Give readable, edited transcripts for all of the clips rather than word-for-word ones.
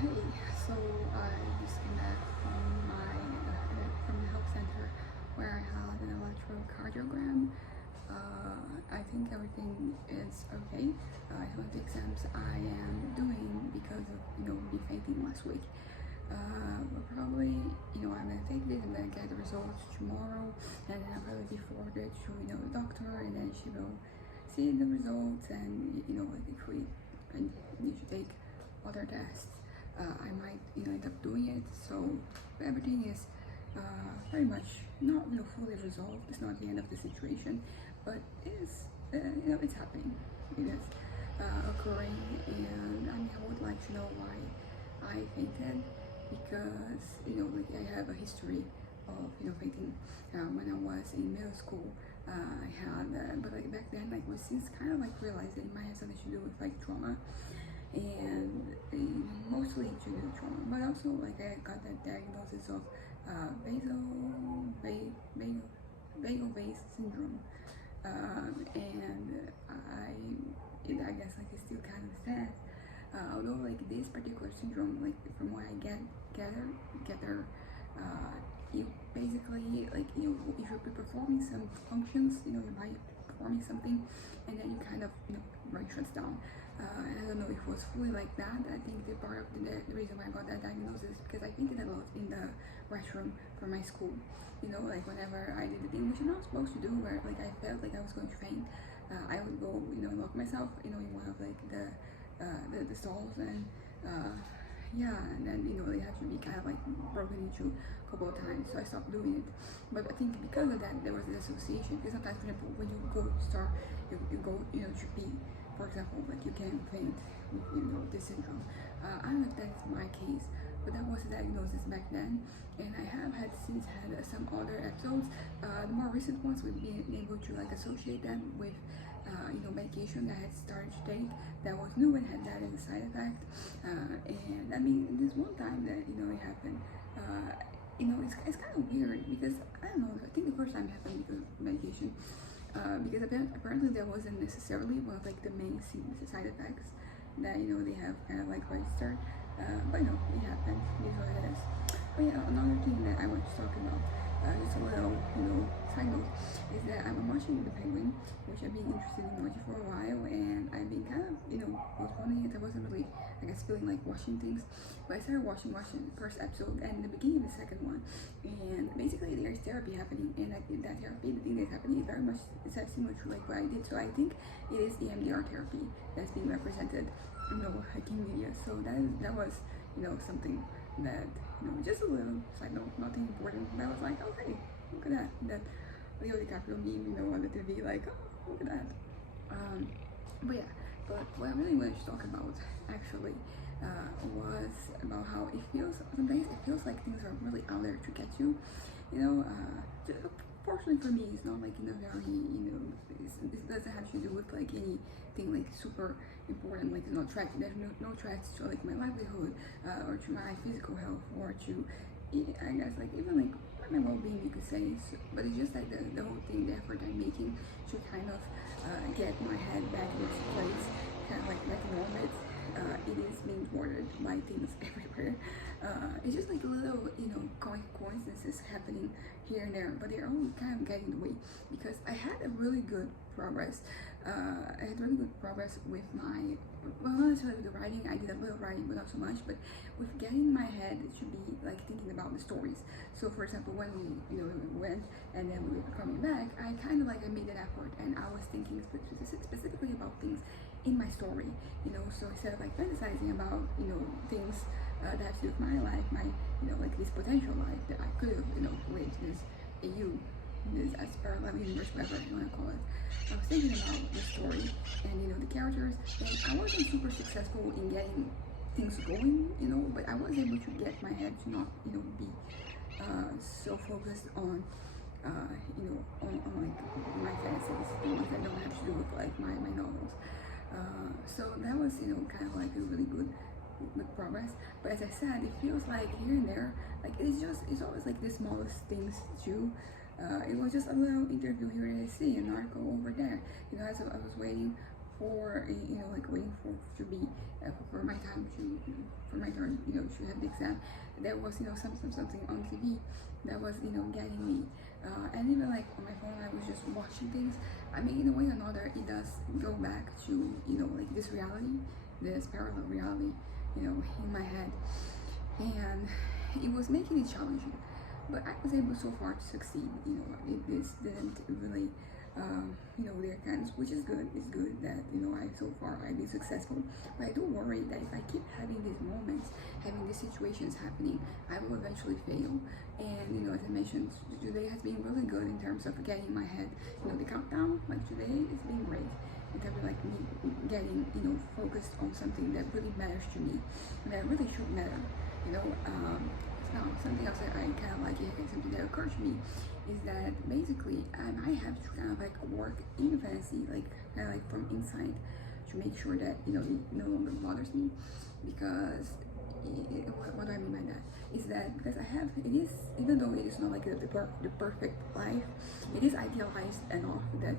Hey, so I just came back from the health center where I had an electrocardiogram. I think everything is okay. I hope the exams I am doing because of me fainting last week. But probably I'm gonna take this and then get the results tomorrow, and then I'll probably be forwarded to the doctor, and then she will see the results, and like if we I need to take other tests, I might end up doing it. So everything is very much not fully resolved. It's not the end of the situation, but it is it's happening. It is occurring, and I mean I would like to know why I fainted, because like I have a history of fainting when I was in middle school. I had but like back then, like was since kind of like realized that it might have something to do with like trauma, and mostly to do trauma, but also like I got that diagnosis of vagal base syndrome, and I guess like it's still kind of sad. Although like this particular syndrome, like from what I gather, you basically like if you're performing some functions, your body performing something, and then you kind of brain shuts down. I don't know if it was fully like that. I think the part of the reason why I got that diagnosis is because I fainted a lot in the restroom for my school. Like whenever I did the thing which I'm not supposed to do, where like I felt like I was going to faint, I would go, lock myself, in one of like the stalls, and yeah, and then they have to be kind of like broken into a couple of times, so I stopped doing it. But I think because of that, there was this association. Because sometimes, for example, when you go to start, you go, to pee, for example, like you can faint with this syndrome. I don't know if that's my case, but that was the diagnosis back then, and I have had since had some other episodes. The more recent ones, we've been able to like associate them with medication that I had started to take that was new and had that as a side effect. And I mean, this one time that it happened. It's kind of weird because I don't know. I think the first time it happened because of medication, because apparently there wasn't necessarily one of like the main side effects that they have kind of like registered. But it happens. It is what it is. But yeah, another thing that I want to talk about, just a little side note, is that I'm watching The Penguin, which I've been interested in watching for a while, and I've been kind of postponing it. I wasn't really, I guess, feeling like watching things, but I started watching the first episode and the beginning of the second one, and basically there's therapy happening, and like that therapy, the thing that's happening is very much similar to like what I did. So I think it is EMDR therapy that's being represented hiking media. So that was something that just a little side note, nothing important, but I was like, okay, look at that Leo DiCaprio meme, on the TV, like, oh, look at that. Um, but yeah, but what I really wanted to talk about actually was about how it feels. Some days it feels like things are really out there to get you. Fortunately for me, it's not like in a very it doesn't have to do with like anything like super important. Like there's no threats to like my livelihood, or to my physical health, or to I guess like even like my well-being, you could say. So, but it's just like the whole thing, the effort I'm making to kind of get my head back in its place, kind of like normal. It is being thwarted by things everywhere. It's just like little, coincidences happening here and there, but they're all kind of getting in the way, because I had a really good progress. I had really good progress with my, well, not necessarily with the writing. I did a little writing, but not so much. But with getting my head to be like thinking about the stories. So, for example, when we went and then we were coming back, I kind of like I made an effort, and I was thinking specifically about things in my story. So instead of like fantasizing about things that have to do with my life, my like this potential life that I could have lived, this AU, this as parallel universe, whatever you want to call it. I was thinking about the story and the characters, and I wasn't super successful in getting things going, but I was able to get my head to not be so focused on on like my fantasies, the ones that don't have to do with like my novels. So that was kind of like a really good progress. But as I said, it feels like here and there, like it's always like the smallest things too. It was just a little interview here, and I see an article over there. As I was waiting before, like waiting for be for my time to for my turn, to have the exam, there was something on TV that was getting me, and even like on my phone I was just watching things. I mean, in a way or another, it does go back to like this reality, this parallel reality, in my head, and it was making it challenging. But I was able so far to succeed. This didn't really, their kinds, which is good. It's good that I've been successful. But I do worry that if I keep having these moments, having these situations happening, I will eventually fail. And as I mentioned, today has been really good in terms of getting my head. The countdown, like today, is being great in terms of like me getting focused on something that really matters to me, and that really should matter. Now, something else that I kind of like, something that occurred to me, is that basically I have to kind of like work in fantasy, like kind of like from inside, to make sure that it no longer bothers me. Because what do I mean by that? Is that because it is, even though it is not like the perfect life, it is idealized enough that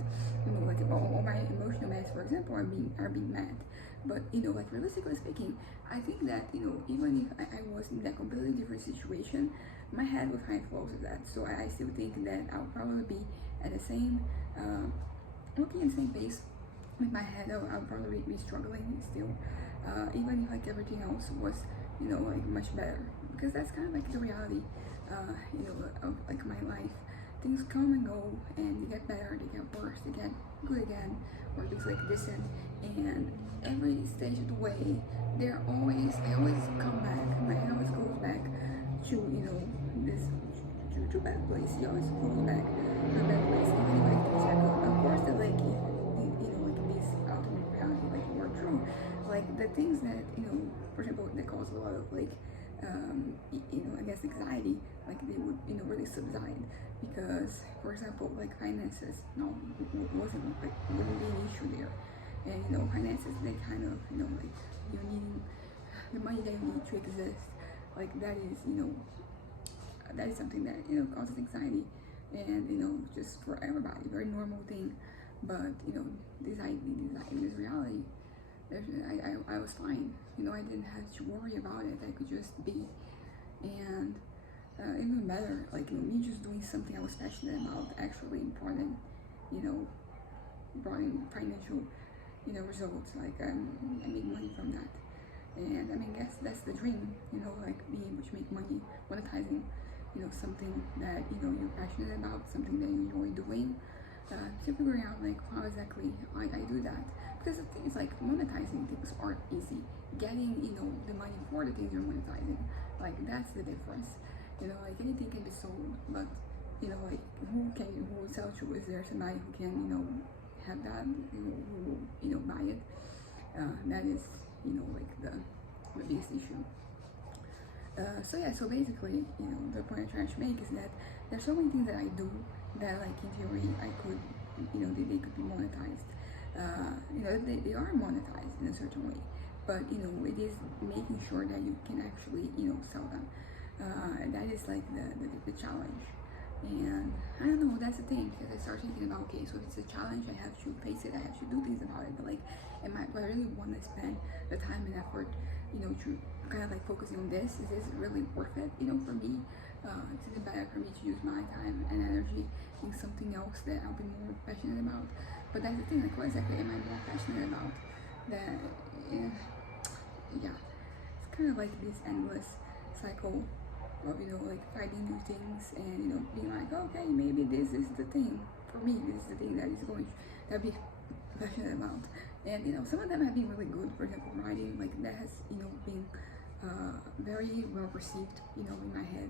like all my emotional meds, for example, are being met. But like realistically speaking, I think that even if I was in that completely different situation, my head would find flaws of that. So I still think that I'll probably be at the same, working at the same pace with my head. I'll probably be struggling still, even if like everything else was like much better, because that's kind of like the reality, of like my life. Things come and go, and they get better, they get worse, they get good again, or things like decent. And every stage of the way, I always come back. My head always goes back to this to bad place. He always goes back to a bad place, even if like things are good. Of course, the like if like this ultimate reality like were true, like the things that for example, that cause a lot of like I guess anxiety, like they would really subside, because for example like finances wouldn't be an issue there. And finances, they kind of like you're needing the money that you need to exist, like that is something that causes anxiety, and just for everybody, very normal thing. But this reality, I was fine. I didn't have to worry about it. I could just be. And even better, like me just doing something I was passionate about actually important, brought in financial results. Like I make money from that. And I mean, guess that's the dream, like being able to make money, monetizing something that you're passionate about, something that you enjoy doing. So figuring out like how exactly I do that, because the thing is, like, monetizing things aren't easy. Getting the money for the things you're monetizing, like that's the difference. Like anything can be sold, but like who will sell to? Is there somebody who can have that, who will buy it? That is like the biggest issue. So basically, the point I'm trying to make is that there's so many things that I do that, like, in theory, I could, they could be monetized. They are monetized in a certain way, but it is making sure that you can actually, sell them. That is like the challenge. And I don't know, that's the thing, because I start thinking about, okay, so if it's a challenge, I have to face it, I have to do things about it, but like, do I really want to spend the time and effort, to kind of like focusing on this? Is this really worth it, for me? Is it better for me to use my time and energy in something else that I'll be more passionate about? But that's the thing, like, what exactly am I more passionate about? That, yeah, it's kind of like this endless cycle of like finding new things, and being like, okay, maybe this is the thing for me, this is the thing that I'll be passionate about. And some of them have been really good. For example, writing, like that has been very well received in my head,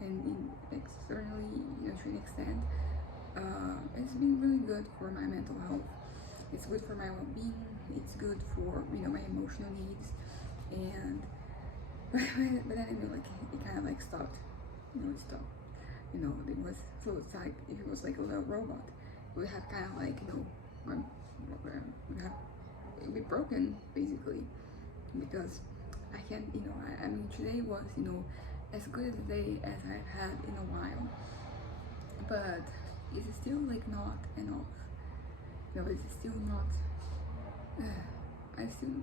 and externally, to an extent. It's been really good for my mental health, it's good for my well-being, it's good for my emotional needs. And but then like it kind of like stopped. It stopped. It was, so it's like if it was like a little robot, it would have kind of like it would be broken basically, because I can't. I mean, today was as good a day as I've had in a while, but it's still like not enough. It's still not I still,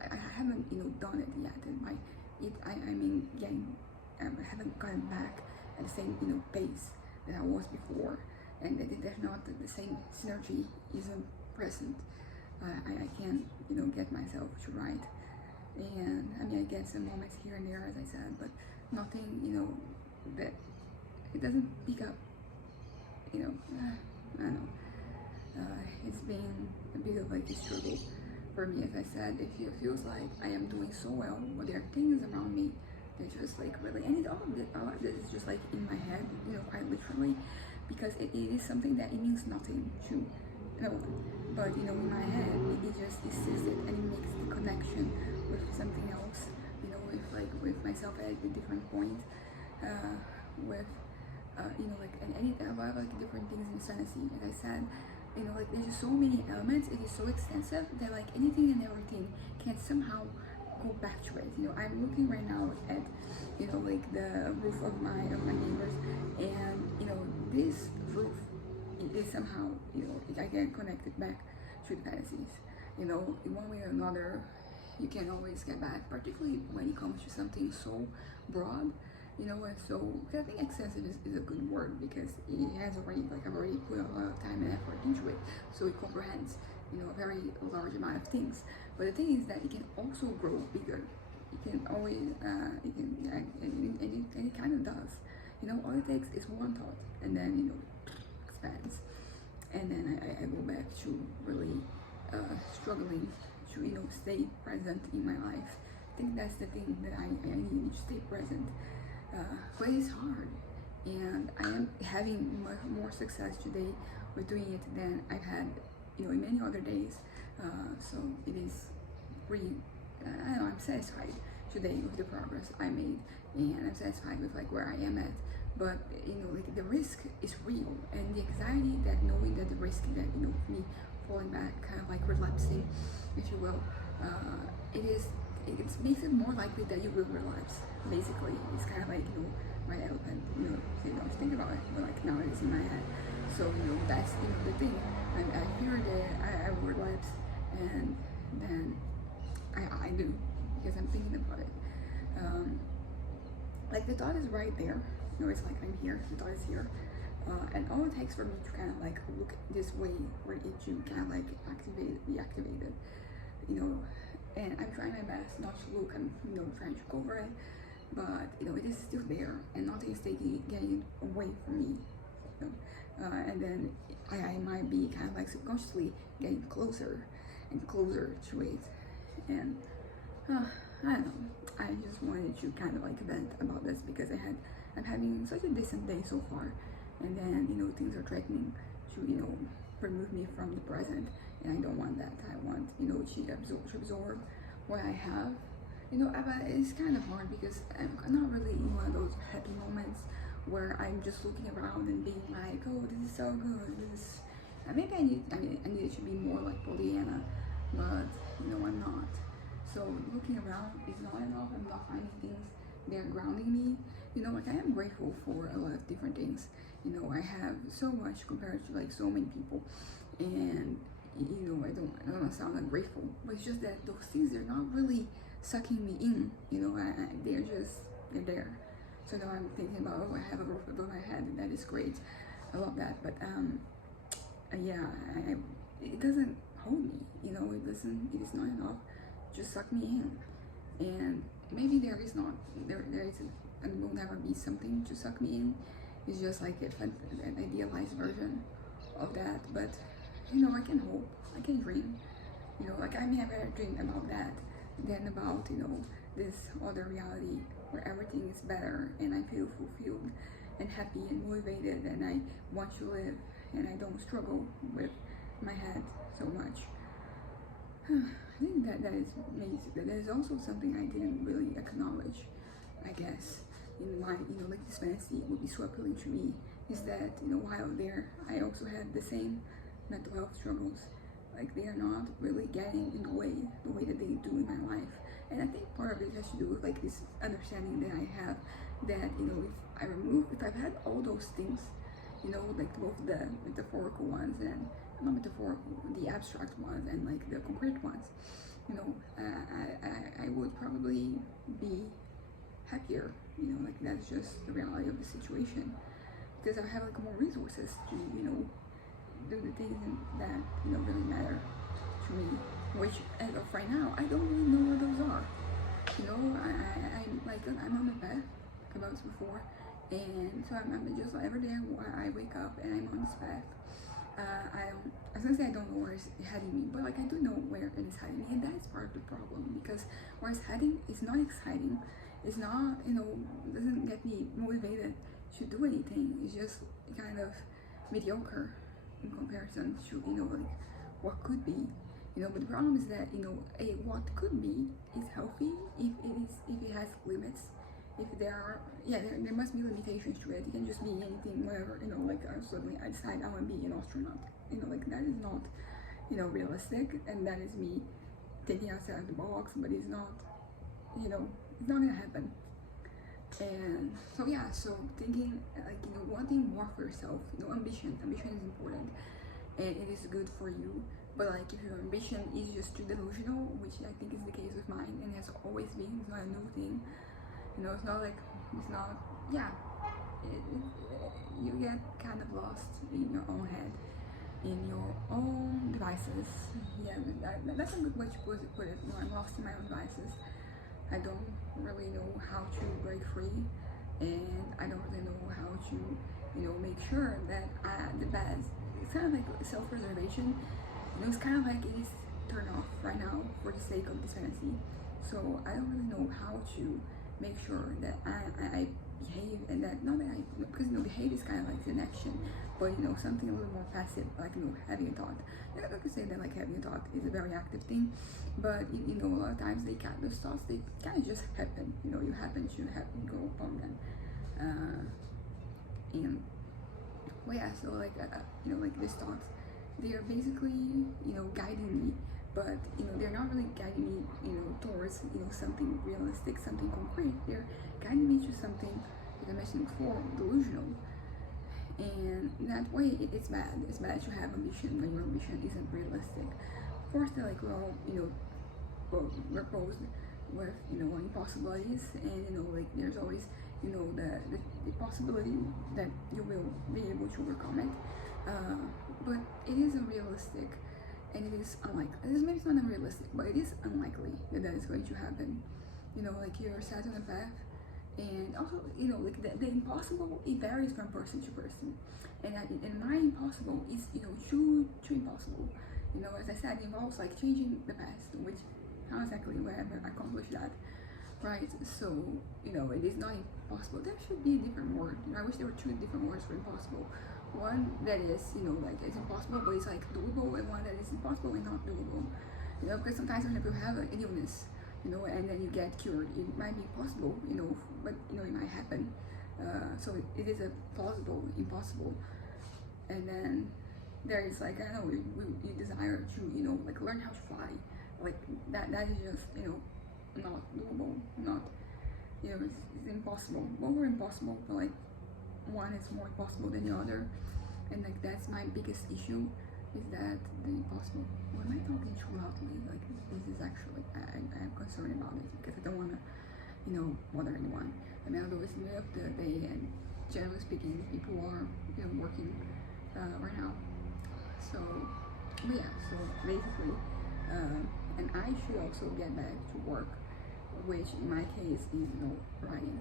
I haven't, done it yet. And by it, I mean getting, I haven't gotten back at the same, pace that I was before, and that there's not the same synergy isn't present. I can't, get myself to write, and I mean I get some moments here and there, as I said, but nothing, that it doesn't pick up, I don't know. It's been a bit of like a struggle for me. As I said, it feels like I am doing so well, but there are things around me that just like really, and all of this is just like in my head, quite literally, because it is something that it means nothing to no one. But in my head, it just it sees it and it makes the connection with something else, with myself at a different point, with like and a lot of like different things in fantasy. As I said, like there's just so many elements. It is so extensive that like anything and everything can somehow go back to it. I'm looking right now at like the roof of my neighbors, and this roof is somehow I get connected back to the fantasies. In one way or another, you can always get back, particularly when it comes to something so broad. And so I think extensive is a good word, because it has already, like I've already put a lot of time and effort into it, so it comprehends, a very large amount of things. But the thing is that it can also grow bigger. It can always, and it kind of does. All it takes is one thought, and then, expands. And then I go back to really struggling to, stay present in my life. I think that's the thing that I need to stay present. But it's hard, and I am having more success today with doing it than I've had, in many other days. So it is pretty. I don't know. I'm satisfied today with the progress I made, and I'm satisfied with like where I am at. But like the risk is real, and the anxiety that knowing that the risk that me falling back, kind of like relapsing, if you will, it makes it more likely that you will relapse. Basically, it's kind of like my elephant. I was thinking about it, but like now it's in my head. So that's the thing. And I fear that I will relapse, and then I do, because I'm thinking about it. Like the thought is right there. It's like I'm here. The thought is here. And all it takes for me to kind of like look this way for it to kind of like be activated, and I'm trying my best not to look. I'm trying to cover it, but it is still there, and nothing is getting away from me. And then I might be kind of like subconsciously getting closer and closer to it, and I don't know. I just wanted to kind of like vent about this, because I'm having such a decent day so far, and then things are threatening to remove me from the present, and I don't want that. I want to absorb what I have, but it's kind of hard, because I'm not really in one of those happy moments where I'm just looking around and being like, oh, this is so good, maybe I need to be more like Pollyanna, but I'm not. So looking around is not enough. I'm not finding things that are grounding me. Like I am grateful for a lot of different things. I have so much compared to like so many people, and I don't want to sound ungrateful, but it's just that those things are not really sucking me in. They're there. So now I'm thinking about, oh, I have a roof above my head, and that is great. I love that, but yeah, it doesn't hold me. It is not enough. Just suck me in, and maybe there is and will never be something to suck me in. It's just like an idealized version of that. But I can hope, I can dream. Like I may have a dream about that than about this other reality where everything is better, and I feel fulfilled and happy and motivated, and I want to live, and I don't struggle with my head so much. I think that is amazing. That is also something I didn't really acknowledge, I guess, in my, like this fantasy would be so appealing to me, is that, while there, I also had the same mental health struggles. Like they are not really getting in the way that they do in my life. And I think part of it has to do with like this understanding that I have that, if I've had all those things, like both the metaphorical ones and not metaphor, the abstract ones and like the concrete ones, you know, I would probably be happier, you know, like that's just the reality of the situation, because I have like more resources to, you know, do the things that, you know, really matter to me, which as of right now I don't really know what those are. You know, I'm on the path, like about this before, and so I'm just like, every day I wake up and I'm on this path. I was gonna say I don't know where it's heading me, but like I do know where it is heading me, and that's part of the problem, because where it's heading is not exciting. It's not, you know, doesn't get me motivated to do anything. It's just kind of mediocre in comparison to, you know, like what could be. You know, but the problem is that, you know, what could be is healthy if it has limits. If there are, yeah, there must be limitations to it. It can just be anything, whatever, you know, like suddenly I decide I want to be an astronaut. You know, like that is not, you know, realistic, and that is me thinking outside of the box, but it's not, you know, it's not gonna happen. And so yeah, so thinking like, you know, wanting more for yourself, you know, ambition is important, and it is good for you. But like if your ambition is just too delusional, which I think is the case with mine and has always been, it's not a new thing, you know, it's not like, it's not, yeah, you get kind of lost in your own head, in your own devices. Yeah, that's a good way to put it. You know, I'm lost in my own devices. I don't really know how to break free, and I don't really know how to, you know, make sure that the best, it's kind of like self-preservation. You know, it's kind of like it is turned off right now for the sake of this fantasy. So I don't really know how to make sure that I behave, and that, not that I, because, you know, behave is kind of like an action, but, you know, something a little more passive, like, you know, having a thought. Yeah, I could say that like having a thought is a very active thing, but you know, a lot of times those thoughts, they kind of just happen. You know, you happen to go upon them, and well, yeah. So like you know, like these thoughts, they are basically, you know, guiding me, but, you know, they're not really guiding me, you know, towards, you know, something realistic, something concrete. They're guiding me to something, like I mentioned before, delusional. And that way, it's bad. It's bad to have ambition when your ambition isn't realistic. Of course, they're like, well, you know, we're posed with, you know, impossibilities, and, you know, like there's always, you know, the possibility that you will be able to overcome it. But it is unrealistic, and it is unlikely. It is, maybe it's not unrealistic, but it is unlikely that that is going to happen. You know, like you're set on a path, and also, you know, like the impossible, it varies from person to person, and my impossible is, you know, too impossible. You know, as I said, it involves like changing the past, which how exactly will I ever accomplish that, right? So, you know, it is not impossible. There should be a different word. You know, I wish there were two different words for impossible. One that is, you know, like it's impossible, but it's like doable, and one that is impossible and not doable. You know, because sometimes, for example, you have an illness, you know, and then you get cured. It might be possible, you know, but, you know, it might happen. So it is a plausible impossible. And then there is like, I don't know, you desire to, you know, like learn how to fly. Like that is just, you know, not doable, not, you know, it's impossible. Both are impossible, but like one is more impossible than the other. And like that's my biggest issue, is that the impossible. Why am I talking too loudly? Like this is actually, I am concerned about it, because I don't want to, you know, bother anyone. I mean, although it's the middle of the day, and generally speaking, people are, you know, working right now. So, but yeah, so basically, and I should also get back to work, which in my case is, you know, writing.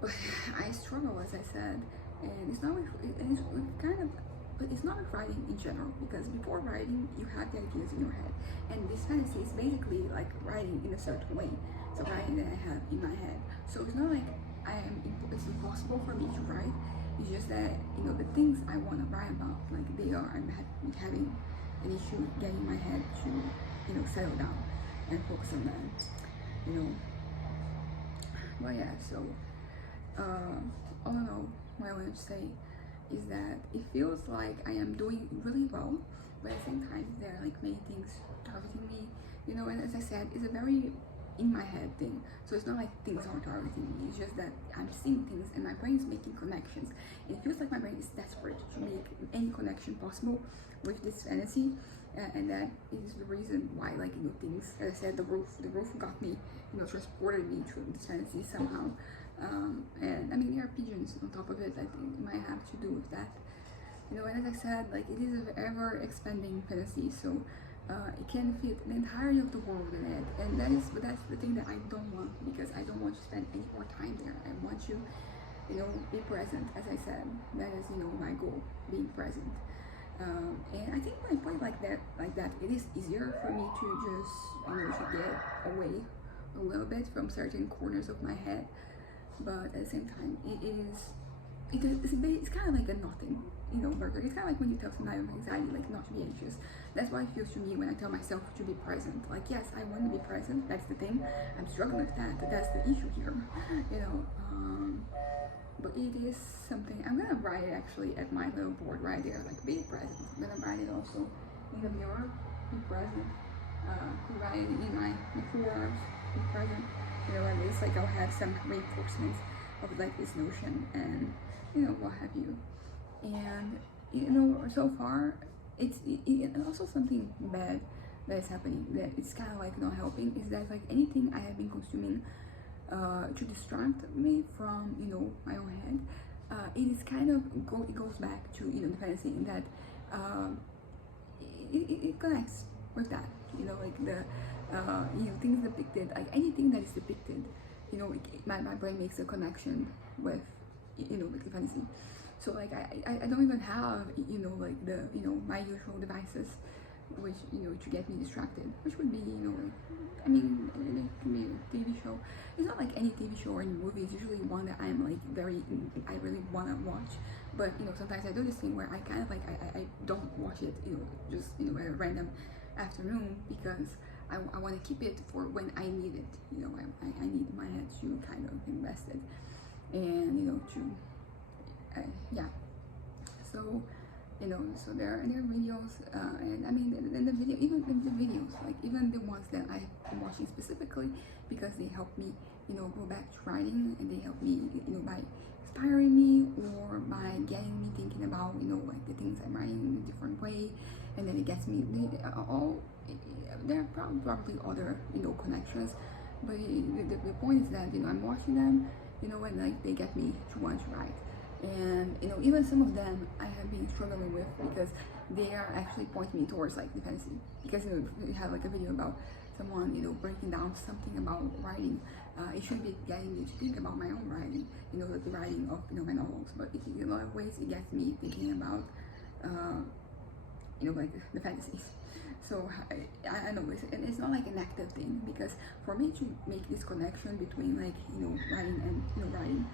But I struggle, as I said, and it's not with, it's kind of, but it's not with writing in general, because before writing, you have the ideas in your head, and this fantasy is basically like writing in a certain way. So writing that I have in my head. So it's not like it's impossible for me to write. It's just that, you know, the things I want to write about, like I'm having an issue getting my head to, you know, settle down and focus on them, you know. Well, yeah, so all in all, what I want to say is that it feels like I am doing really well, but at the same time there are like many things targeting me, you know. And as I said, it's a very in my head thing. So it's not like things are targeting me. It's just that I'm seeing things and my brain is making connections. It feels like my brain is desperate to make any connection possible with this fantasy, and that is the reason why, like, things. As I said, the roof got me, transported me to this fantasy somehow. And I mean, there are pigeons on top of it. I think it might have to do with that. And as I said, like, it is an ever expanding fantasy, so it can fit the entirety of the world in it, and that's the thing that I don't want, because I don't want to spend any more time there. I want you, be present. As I said, that is, my goal, being present. And I think when I play like that, it is easier for me to just, to get away a little bit from certain corners of my head, but at the same time, it's kind of like a nothing, burger. It's kind of like when you tell somebody with anxiety, like, not to be anxious. That's what it feels to me when I tell myself to be present. Like, yes, I want to be present. That's the thing. I'm struggling with that. That's the issue here, But it is something. I'm gonna write it actually at my little board right there, like, be present. I'm gonna write it also in the mirror, be present. Write it in my forearms, be present. At least, like, I'll have some reinforcements of, like, this notion, and what have you. And so far, it's also something bad that is happening, that it's kind of like not helping, is that, like, anything I have been consuming to distract me from my own head, it is kind of it goes back to the fantasy, in that it connects with that, like the things depicted, like anything that is depicted, my brain makes a connection with like the fantasy. So, like, I don't even have, like, the, my usual devices, which, to get me distracted, which would be, like, I mean, it can be a TV show. It's not like any TV show or any movie. It's usually one that I'm, like, I really want to watch. But, sometimes I do this thing where I kind of, like, I don't watch it, just, at a random afternoon, because I want to keep it for when I need it. I need my head to kind of invest it, and, yeah. So, so there are videos, and I mean, and the videos, like, even the ones that I'm watching specifically, because they help me, go back to writing, and they help me, by inspiring me, or by getting me thinking about, like, the things I'm writing in a different way, and then it gets me, there are probably other, connections, but the point is that, I'm watching them, and, like, they get me to want to write. And even some of them I have been struggling with, because they are actually pointing me towards, like, the fantasy. Because you have, like, a video about someone breaking down something about writing. It should be getting me to think about my own writing, like the writing of my novels. But in a lot of ways, it gets me thinking about like the fantasies. So I know it's not like an active thing, because for me to make this connection between, like, writing and writing,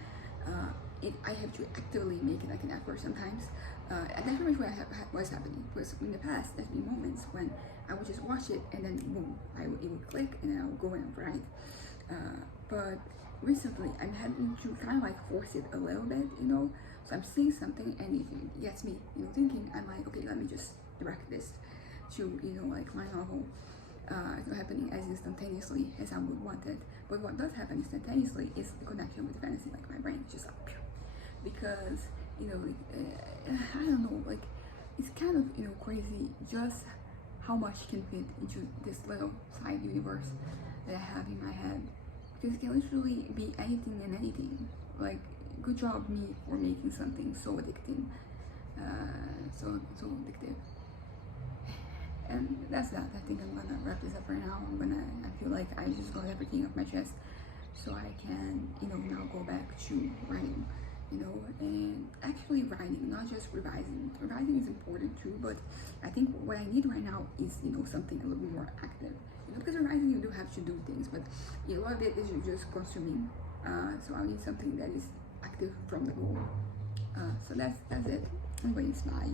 I have to actively make it like an effort sometimes. And that's pretty much what's happening. Because in the past, there's been moments when I would just watch it, and then boom, it would click, and then I would go and write. But recently, I'm having to kind of like force it a little bit, So I'm seeing something, and it gets me, thinking. I'm like, okay, let me just direct this to, like, my novel. It's not happening as instantaneously as I would want it. But what does happen instantaneously is the connection with fantasy. Like, my brain is just like, because, I don't know, like, it's kind of, crazy just how much can fit into this little side universe that I have in my head. Because it can literally be anything and anything. Like, good job me for making something so addicting, so addictive. And that's that. I think I'm gonna wrap this up right now. I feel like I just got everything off my chest, so I can, now go back to writing, and actually writing, not just revising. Revising is important too, but I think what I need right now is, something a little bit more active. Because revising, you do have to do things, but a lot of it is just consuming. So I need something that is active from the go. So that's it. Anyways, bye.